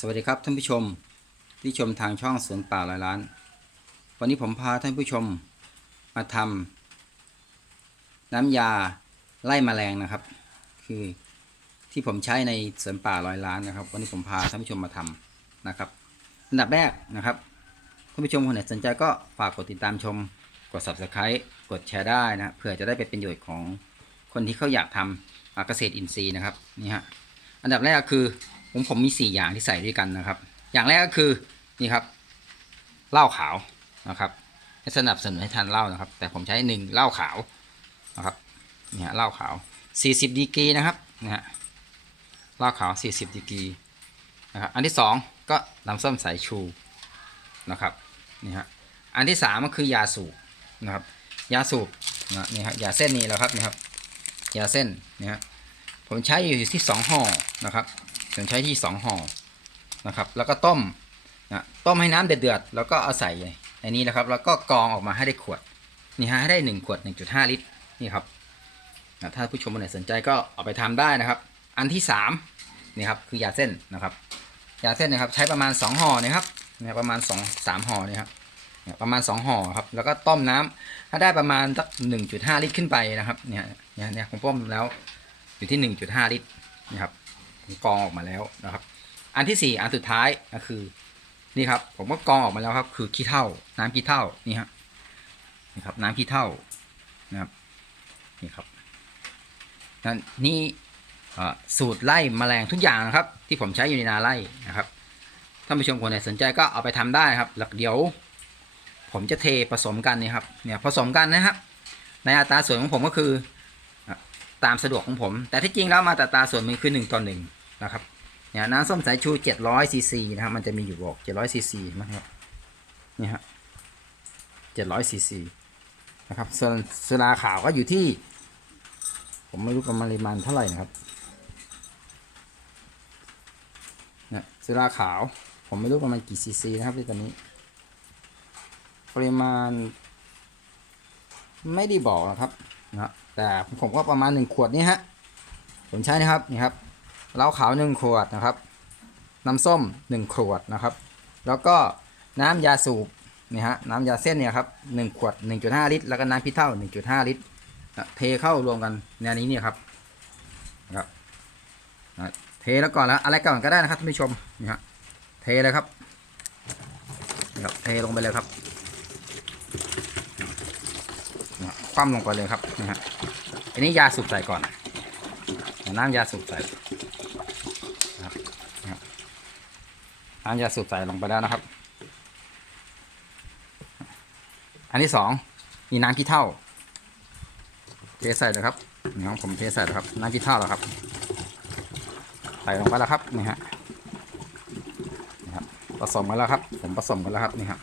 สวัสดีครับท่านผู้ชมที่ชมทางช่องสวนป่าลอยล้าน วันนี้ผมพาท่านผู้ชมมาทำน้ำยาไล่แมลงนะครับ คือที่ผมใช้ในสวนป่าลอยล้านนะครับ วันนี้ผมพาท่านผู้ชมมาทำนะครับอันดับแรกนะครับท่านผู้ชมคนไหนสนใจก็ฝากกดติดตามชมกด subscribe กดแชร์ได้นะเผื่อจะได้เป็นประโยชน์ของคนที่เขาอยากทำเกษตรอินทรีย์นะครับนี่ฮะอันดับแรกคือ ผมผมมี 4 อย่างที่ใส่ด้วยกันนะครับ อย่างแรกก็คือนี่ครับเหล้าขาวนะครับให้สนับสนุนให้ทานเหล้านะครับ แต่ผมใช้หนึ่งเหล้าขาวนะครับนี่ฮะเหล้าขาว 40ดีกรีนะครับนะฮะเหล้าขาว 40ดีกรีนะครับอันที่ 2 ก็น้ำส้มสายชูนะครับนี่ฮะอันที่ 3 ก็คือยาสูบนะครับยาสูบนะนี่ฮะยาเส้นนี้แหล้วครับนี่ครับยาเส้นนี่ฮะผมใช้อยู่ที่ 2ห่อนะครับ ผมใช้ที่2ห่อนะครับ แล้วก็ต้มนะต้มให้น้ำเดือดๆแล้วก็เอาใส่ในนี้นะครับ แล้วก็กรองออกมาให้ได้ขวดนี่ฮะให้ได้1ขวด 1.5 ลิตรนี่ครับนะถ้าผู้ชมคนไหนสนใจก็เอาไปทำได้นะครับ อันที่3นี่ครับคือยาเส้นนะครับ ยาเส้นนะครับใช้ประมาณ 2ห่อนะครับเนี่ยประมาณ 2 3ห่อนี่ครับประมาณ 2ห่อครับแล้วก็ต้มน้ำถ้าได้ประมาณสัก1.5 ลิตรขึ้นไปนะครับเนี่ยเนี่ยเนี่ยผมต้มแล้วอยู่ที่ 1.5 ลิตรนี่ครับ กองออกมาแล้วนะครับ อันที่สี่อันสุดท้ายก็คือนี่ครับ ผมก็กองออกมาแล้วครับ คือขี้เถ้าน้ำขี้เถ้านี่ฮะนี่ครับ น้ำขี้เถ้านะครับนี่ครับนั่นนี่สูตรไล่แมลงทุกอย่างนะครับ ที่ผมใช้อยู่ในนาไล่นะครับท่านผู้ชมคนไหนสนใจก็เอาไปทำได้ครับแล้วเดี๋ยว ผมจะเทผสมกันนี่ครับเนี่ยผสมกันนะครับ ในอัตราส่วนของผมก็คือตามสะดวกของผม แต่ที่จริงแล้วมาตราตราส่วนมันคือ1ต่อ1 นะครับเนี่ยน้ำส้มสายชู700ซีซีนะครับ มันจะมีอยู่บอก700ซีซีนะครับนี่ฮะ700ซีซีนะครับส่วนสุราขาวก็อยู่ที่ ผมไม่รู้ประมาณเท่าไหร่นะครับเนี่ยสุราขาว ผมไม่รู้ประมาณกี่ซีซีนะครับที่ตอนนี้ ปริมาณ ไม่ได้บอกนะครับนะแต่ผมก็ประมาณหนึ่งขวดนี้ฮะผมใช้นะครับนี่ครับ เหล้าขาวหนึ่งขวดนะครับ น้ำส้มหนึ่งขวดนะครับ แล้วก็น้ำยาสูบนี่ฮะน้ำยาเส้นเนี่ยครับหนึ่งขวด 1.5 ลิตร แล้วก็น้ำพิเท่า 1.5 ลิตรเทเข้ารวมกันในนี้เนี่ยครับนะครับเทแล้วก่อนแล้วอะไรก่อนก็ได้นะครับท่านผู้ชมนี่ฮะเทเลยครับนี่ครับเทลงไปเลยครับคว่ำลงไปเลยครับนะฮะอันนี้ยาสูบใส่ก่อน น้ำยาสูบใส่นะครับนะครับ น้ำยาสูบใส่ลงไปแล้วนะครับ อันที่สองมีน้ำขี้เถ้าเทใส่เลยครับนี่ของผมเทใส่แล้วครับน้ำขี้เถ้าแล้วครับ ใส่ลงไปแล้วครับนี่ฮะนี่ครับผสมกันแล้วครับ ผมผสมกันแล้วครับนี่ครับ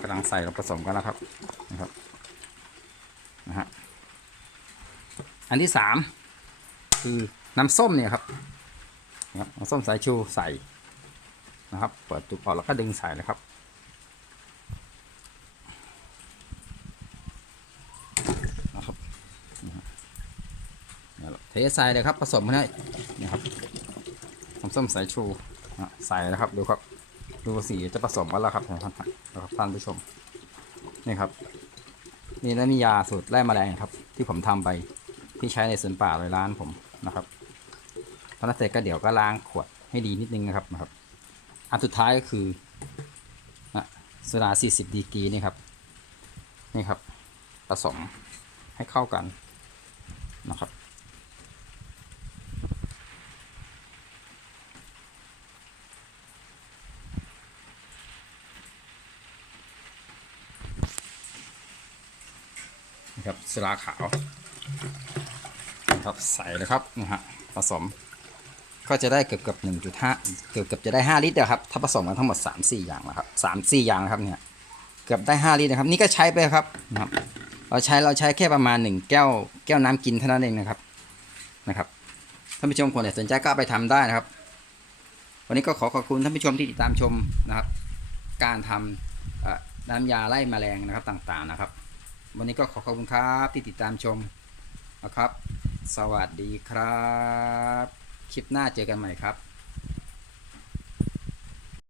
กำลังใส่ลงผสมกันแล้วครับนะครับนะฮะอันที่สามคือน้ำส้มเนี่ยครับน้ำส้มสายชูใส่ นะครับ เปิดตุกออกแล้วก็ดึงใส่เลยครับ นะครับเนี่ยเทใส่เลยครับผสมกันให้นี่ครับน้ำส้มสายชูใส่นะครับดูครับดูสีจะผสมกันแล้วครับท่านะครับท่านผู้ชมนี่ครับ นี่แล้วมียาสูตรไล่แมลงครับ ที่ผมทำไปที่ใช้ในสวนป่าเลยร้านผมนะครับพอนั้นเสร็จก็เดี๋ยวก็ล้างขวดให้ดีนิดนึงนะครับนะครับ อันสุดท้ายก็คือนะโซดา40 ดีกีนี่ครับ นี่ครับผสมให้เข้ากันนะครับนะครับสลาขาวนะครับใส่เลยครับนะฮะผสม ก็จะได้เกือบเกือบหนึ่งจุดห้าเกือบเกือบจะได้ห้าลิตรนะครับ ถ้าผสมกันทั้งหมดสามสี่อย่างนะครับสามสี่อย่างนะครับเนี่ยเกือบได้ห้าลิตรนะครับ นี่ก็ใช้ไปครับนะครับ เราใช้เราใช้แค่ประมาณหนึ่งแก้วแก้วน้ำกินเท่านั้นเองนะครับนะครับท่านผู้ชมคนไหนสนใจก็ไปทำได้นะครับ วันนี้ก็ขอขอบคุณท่านผู้ชมที่ติดตามชมนะครับ การทำเอ่อน้ำยาไล่แมลงนะครับต่างๆนะครับ วันนี้ก็ขอขอบคุณครับที่ติดตามชมนะครับ สวัสดีครับ คลิปหน้าเจอกันใหม่ครับ